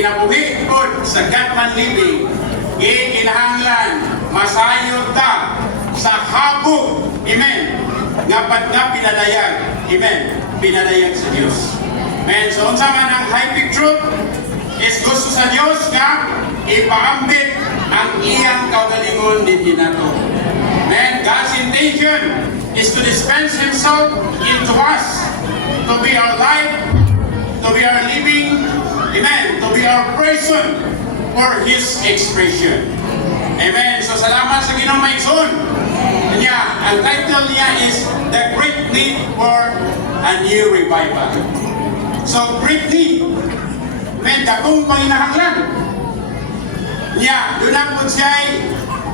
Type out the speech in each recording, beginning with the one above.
kinabuhi pod sa Gatman living, kinahanglan masayod ta sa habog, amen, nga pinadayag, amen, pinadayag sa Dios. Amen. So unsa man ang high truth is gusto sa Dios nga ipaambit ang iyang kaugalingon dinhi nato. Amen. God's intention is to dispense Himself into us, to be our life, to be our living, amen, to be our person for His expression. Amen. So salamat sa Ginoong maigsoon. Kanya, ang title niya is The Great Need for a New Revival. So great need, amen, dakong panginahanglan. Kanya, doon ang po siya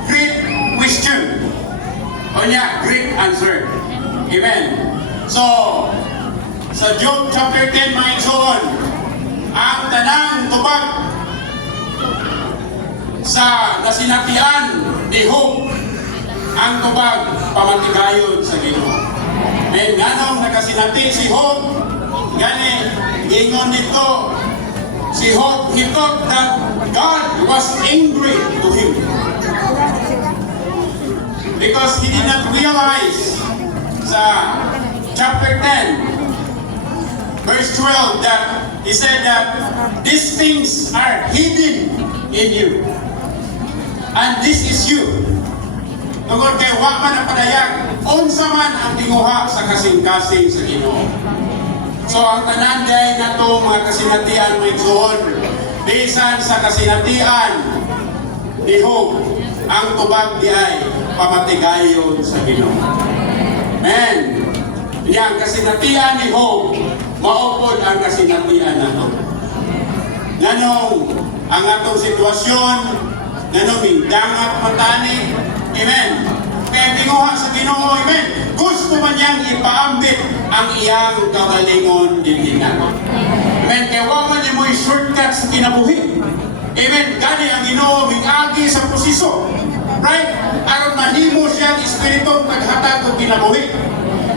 great question. O niya, great answer. Amen. So, sa Job chapter 10, maigsoon, ang tanang tubag sa nasinatian ni Job, ang tubag pamatigayon sa Ginoo. Amen. Ganong nakasinati si Job, gani, gingon dito, si Job, he thought that God was angry to him. Because he did not realize sa chapter 10, verse 12, that he said that these things are hidden in you. And this is you. Tungod kay wa man ang padayag, unsa man ang tinguha sa kasing-kasing sa Ginoo. So ang tanan day nato mga kasinatian mo igsoon, bisan sa kasinatian ni Job, ang tubag di ay pamatigayon sa Ginoo. Amen. Yang kasinatian ni Job, maupod ang kasinatian nato. Nanong ang atong sitwasyon, nanong mindangat matani, amen. Kaya tinguha sa Ginoo, amen. Gusto man niyang ipaambit ang iyang kagalingon din nato. Amen. Kaya wa man niya mo'y shortcut sa kinabuhi. Amen. Gani ang Ginoo mingagi sa posiso. Right? Aron mahimo siya ang espiritong naghatag og kinabuhi.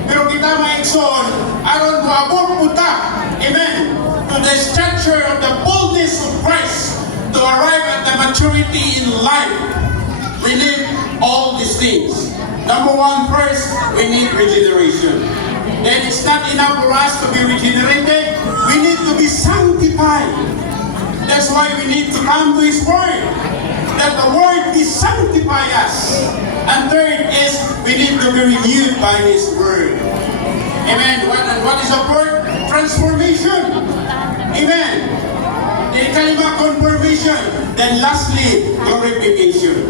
Pero kita maigsoon, aron moabot punta, amen, to the stature of the boldness of Christ, to arrive at the maturity in life, we need all these things. Number one, first, we need regeneration. Then it's not enough for us to be regenerated, we need to be sanctified. That's why we need to come to His Word, that the Word is sanctify us. And third is, we need to be renewed by His Word. Amen. What is the word? Transformation. Amen. Then kalima, confirmation. Then lastly, glorification.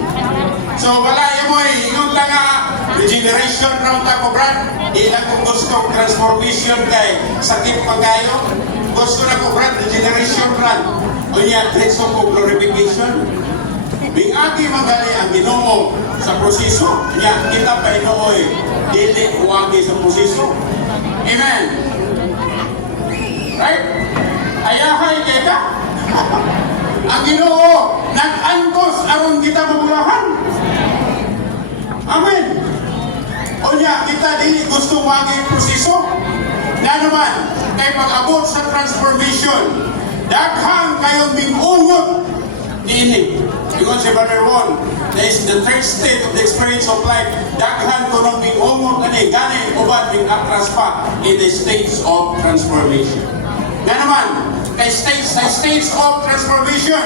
So wala mo yung taga regeneration raw ta ko brad. Ilang kung gusto transformation kay sakit pagayo. Gusto na ko brad regeneration brad. O niya, gusto ko glorification. Bingagi magali ang Ginoo sa proseso. Niya, kita pa inooy. Dili uwagi sa proseso. Amen. Right? Ayahay kay ka. Ang Ginoo nag-antos aron kita mabulahan. Amen. O niya, kita dili gusto uwagi proseso. Na naman, kay pag-abot sa transformation, daghang kayong ming-ungot niinig. Because si Brother Ron, that is the third state of the experience of life. Daghan ko nang ming-umot gani, uban ming-atras pa in the states of transformation. Nga naman, kay states of transformation,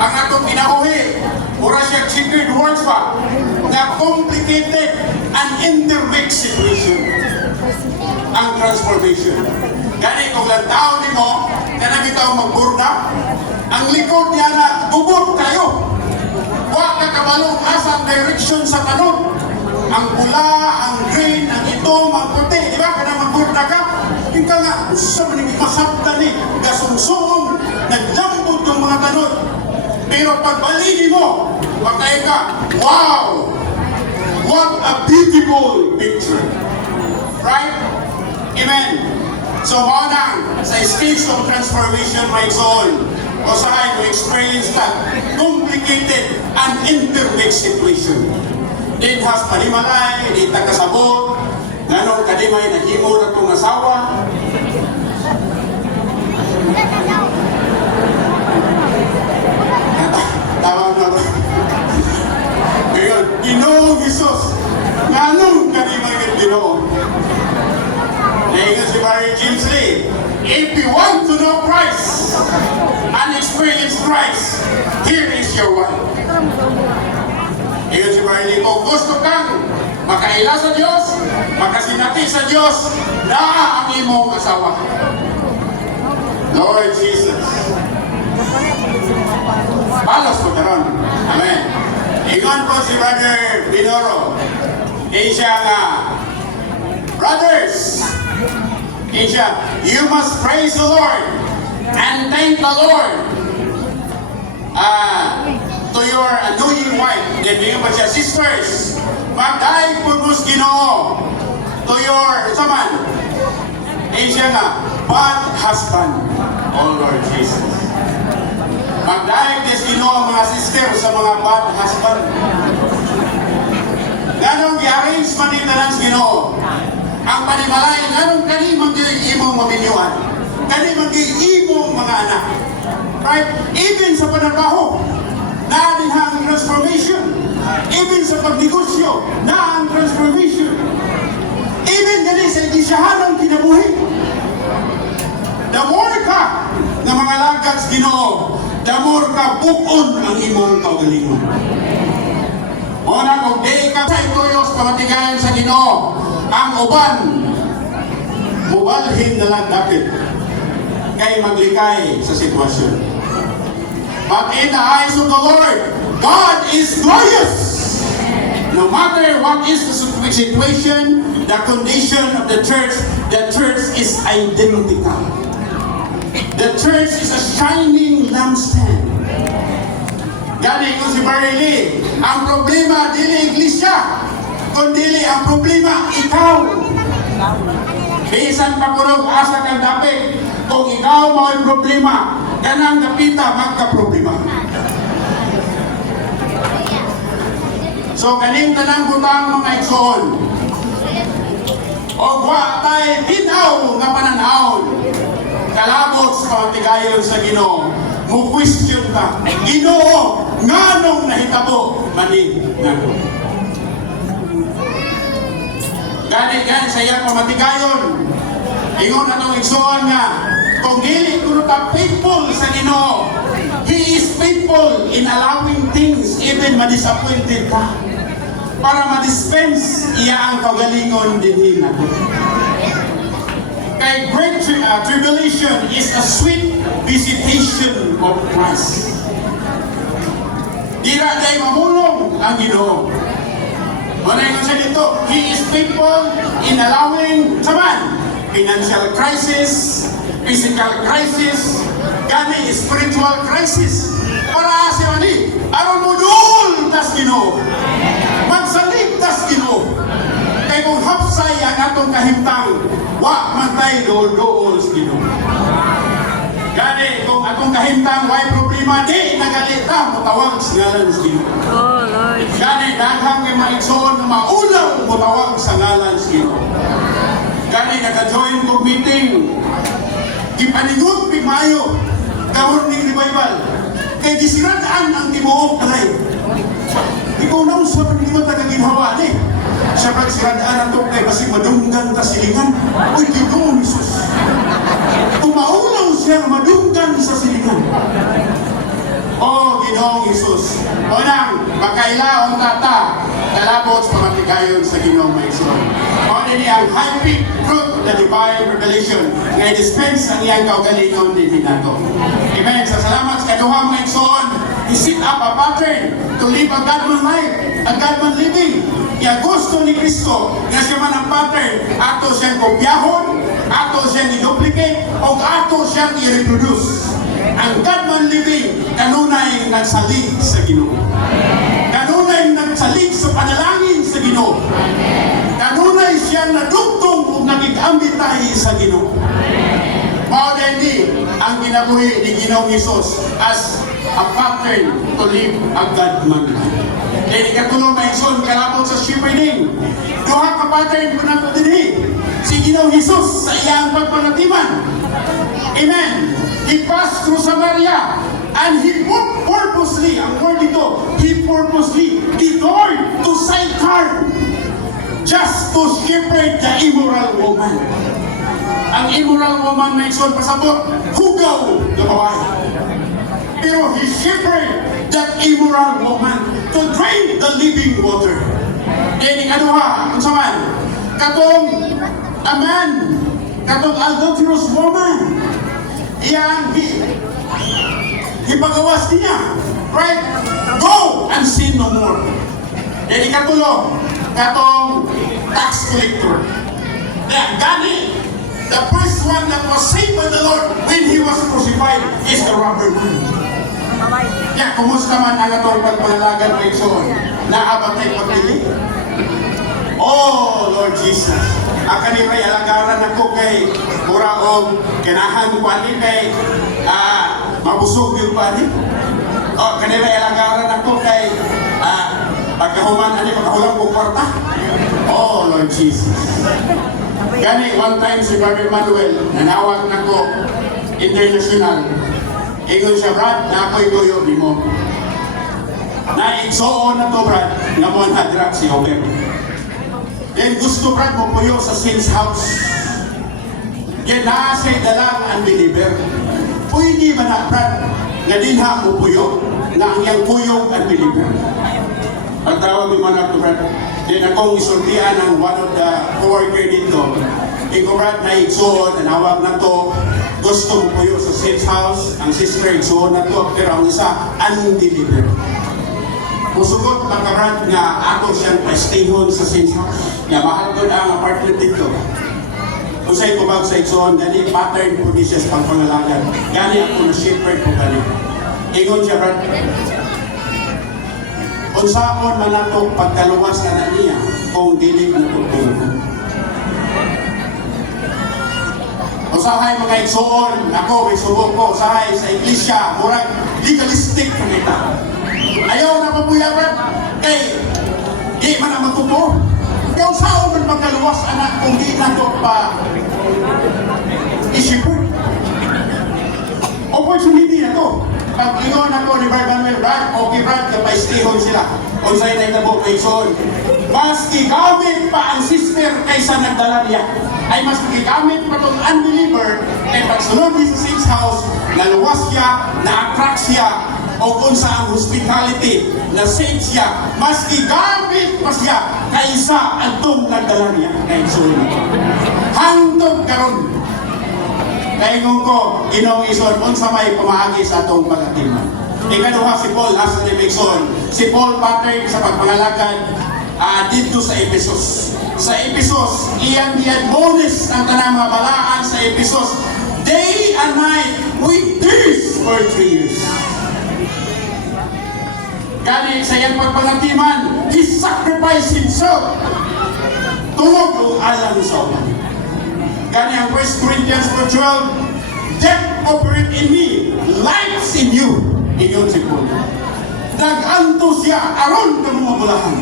ang atong kinabuhi, ura siya secret words pa, na complicated and intermixed situation. Ang transformation. Gani, kung lantaw ni mo, kanang itaw magburna, ang likod niya na gubot kayo. Wa ka kabalong asang direction sa tanong. Ang pula, ang green, ang itom, ang puti, di ba? Kanang magburna ka. Hingga nga, sa maning masabta ni, gasungsong, naglambot yung mga tanong. Pero pagbalini mo, wakay ka, wow! What a beautiful picture. Right? Amen. So, maunang, sa stage of transformation, my soul, o saan to experience that complicated and intermixed situation. Din has panimalay, di takasabot, nanong kadimay naghimo na itong asawa. Christ, here is your wife. Iyon si Barney, kung gusto kang makaila sa Diyos, makasinati sa Diyos, naa ang imong asawa. Lord Jesus. Palos po karon. Amen. Ingon po si Brother Binoro. Siya nga, brothers, siya, you must praise the Lord and thank the Lord to your annoying wife. Then yung pa siya, sisters, magdaig po mo Ginoo to your, saman, siya nga, bad husband. Oh Lord Jesus. Magdaig des Ginoo mga sister sa mga bad husband. Ganong i-arrange man ni tanan sa Ginoo. Ang panimalay, ganong kani mag-iimong maminyuan. Kani mag-iimong mga anak. Right? Even sa panarbaho, na ang transformation. Even sa pagnegosyo, na ang transformation. Even gani sa isyahan ng kinabuhi. The more ka ng mga lagad sa Ginoo, the more ka bukon ang imong kaugalingon. Muna kung di ka sa ituyos pamatigayan sa Ginoo, ang uban, mubalhin na lang dapat kay maglikay sa sitwasyon. But in the eyes of the Lord, God is glorious. No matter what is the situation, the condition of the church is identical. The church is a shining lampstand. Gani ko si Barili, ang problema dili iglesia, kundi ang problema ikaw. Bisan pakurog asa kang dapit, kung ikaw mo ang problema, kanang napita magka-problema. So kaning tanang butang mga igsoon, o wa tay tinaw nga pananahon, kalabot sa pagtigayon sa Ginoo, mo question ta, Ginoo, nganong nahitabo maning ngano? Gani sa iyang pamatigayon, ingon atong igsoon nga, kung dili kuno ka faithful sa Ginoo, He is faithful in allowing things, even ma-disappointed ka, para ma-dispense iya ang kagalingon dinhi nato. Kay great tribulation is a sweet visitation of Christ. Dira day mamulong ang Ginoo. Manay ko siya dito, He is faithful in allowing, saman, financial crisis, physical crisis, gani spiritual crisis. Para siya ni, aron mo doon tas Ginoo. Magsalig tas Ginoo. Kay kung hapsay ang atong kahimtang, wa man tay dool-dool sa Ginoo. Gani kung atong kahimtang way problema, di nagalita mutawag sa ngalan sa Ginoo. Oh Lord. Gani daghang may maigsoon na maulang mutawag sa ngalan sa Ginoo. Gani naka-join kong meeting, ipaningot mayo kahon ning revival. Kay gisiraan ang tibuok alay. Ikaw na sa paglimot na kaginhawa ni. Siya pagsiradaan ang kay kasi madunggan ta silingan. Uy, Ginoo Jesus. Tumaulaw siya madunggan sa silingan. Oh, Ginoong Jesus. Unang, magkailaong tata, talabot sa pamatigayon sa Ginoong Maison. O nini ang high peak fruit of the divine revelation na i-dispense ang iyang kaugalingon din nato. Amen. Sa salamat sa kaduhang Maison, i-set up a pattern to live a God-man life, a God-man living. Iya gusto ni Kristo nga siya man ang pattern, ato siyang kopyahon, ato siyang i-duplicate, o ato siyang i-reproduce. Ang God-man living, kanunay nagsalig sa Ginoo. Kanunay nagsalig sa panalangin sa Ginoo. Kanunay siyang nadugtong kung nagigambitay sa Ginoo. Mao din ang ginabuhi ni Ginoong Hesus as a pattern to live a God-man life. Dahil ikatulong maison kalabot sa shepherding. Duha ka pattern po nato din si Ginoong Hesus sa iyang pagpanatiman. Amen. He passed through Samaria and He purposely, ang word dito, He purposely detoured to Sychar just to shepherd the immoral woman. Ang immoral woman na ikson pasabot, hugaw na babae. Pero he shepherded that immoral woman to drink the living water. Then ikaduha, kung saman, katong aman, katong adulterous woman, iyang ipagawas niya, right? Go and sin no more. Then ikatulo, katong tax collector. Gani, the first one that was saved by the Lord when he was crucified is the robber man. Yeah, kumusta man ang atong pagpangalagan mo igsoon? Naabot na ipagpili? Oh, Lord Jesus. Ang kanila'y alagaran ako kay muraong ganahan ko ani kay mabusog yung pani. Oh, kanila'y alagaran ako kay pagkahuman ani pagkahulang kong kwarta. Oh, Lord Jesus. Gani, one time si Brother Manuel, nanawag na ko international. Ingon siya, Brad, na ako'y tuyo di mo. Naigsoon na to, Brad, nga mo nadrak si Homer. Then gusto, Brad, mo puyo sa Saints House. Yan naasay dalang unbeliever. Pwede ba na, Brad, nga dinha mo puyo, na ang iyang puyong unbeliever. Pagtawag mo na to, Brad. Then akong isultian ng one of the co-worker dito. Ikaw, Brad, na igsoon, nanawag na to. Gusto mo puyo sa Saints House. Ang sister, igsoon na to. Pero ang isa, unbeliever. Musugot lang ka, Brad, nga ako siyang pa-stayhon sa Saints House. Nga mahal ko na ang apartment dito. Kung sa'yo kubag sa igsoon, gani pattern po di siya sa pangpangalagan. Gani ako na shepherd po gani. Ingon siya, Brad. Kung saan man nato pagkaluwas ka na niya, kung dilig na tutulong. Usahay mga igsoon, ako may subok ko, usahay sa iglesia, murag legalistic na kita. Ayaw na papuyaran, kay di man ang magtuto. Kaya saan man pagkaluwas anak, kung di na ito pa isipon. Opportunity na to. Pag ingon ako ni Brad Manuel, Brad, okay Brad, kapay stayhon sila. Kung sa'yo na itabok na igsoon. Mas gigamit pa ang sister kaysa nagdala niya. Ay mas gigamit pa itong unbeliever kay pagsunod niya sa Saints House, naluwas siya, na-attract siya, o kung sa ang hospitality na saved siya, mas gigamit pa siya kaysa atong nagdala niya. Kaya igsoon ito. Hangtod karon. Kaingon ko, Ginoong Ison, unsa may pamaagi sa atong pag-atiman. Ikaduha si Paul, nasa ni Mexon. Si Paul pattern sa pagpangalagan dito sa Ephesus. Sa Ephesus, iyan bonus ang tanang mga balaan sa Ephesus. Day and night with this for 3 years. Gani sa iyang pagpangatiman, he sacrificed himself. Tulog o alam sa ulan. Gani ang 1 Corinthians 4:12, death operate in me, lives in you. Iyon si Paul. Nag-anto siya, aron ka mga bulahan.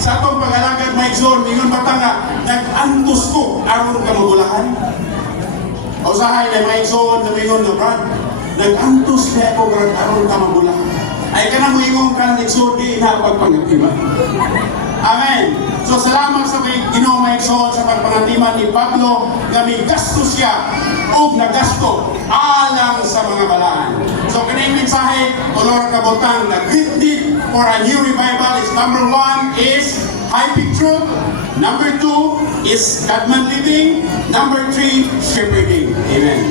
Sa atong pag-alagad, Mike Zon, ingon bata nga, nag-antos ko, aron ka mga bulahan. O sahay na Mike Zon, namingon na Brad, nag-antos niya ako, Brad, aron ka mga bulahan. Ay ka na mo ingon ka na nagsordi na pagpangatiman. Amen. So salamat sa Ginoong Mike Zon sa pagpangatiman ni Pablo na may gasto siya o nagasto alang sa mga balaan. So kanyang mensahe, tulor kabutang na great need for a new revival is number 1 is hyping truth, number 2 is Godman living, number 3 shepherding. Amen.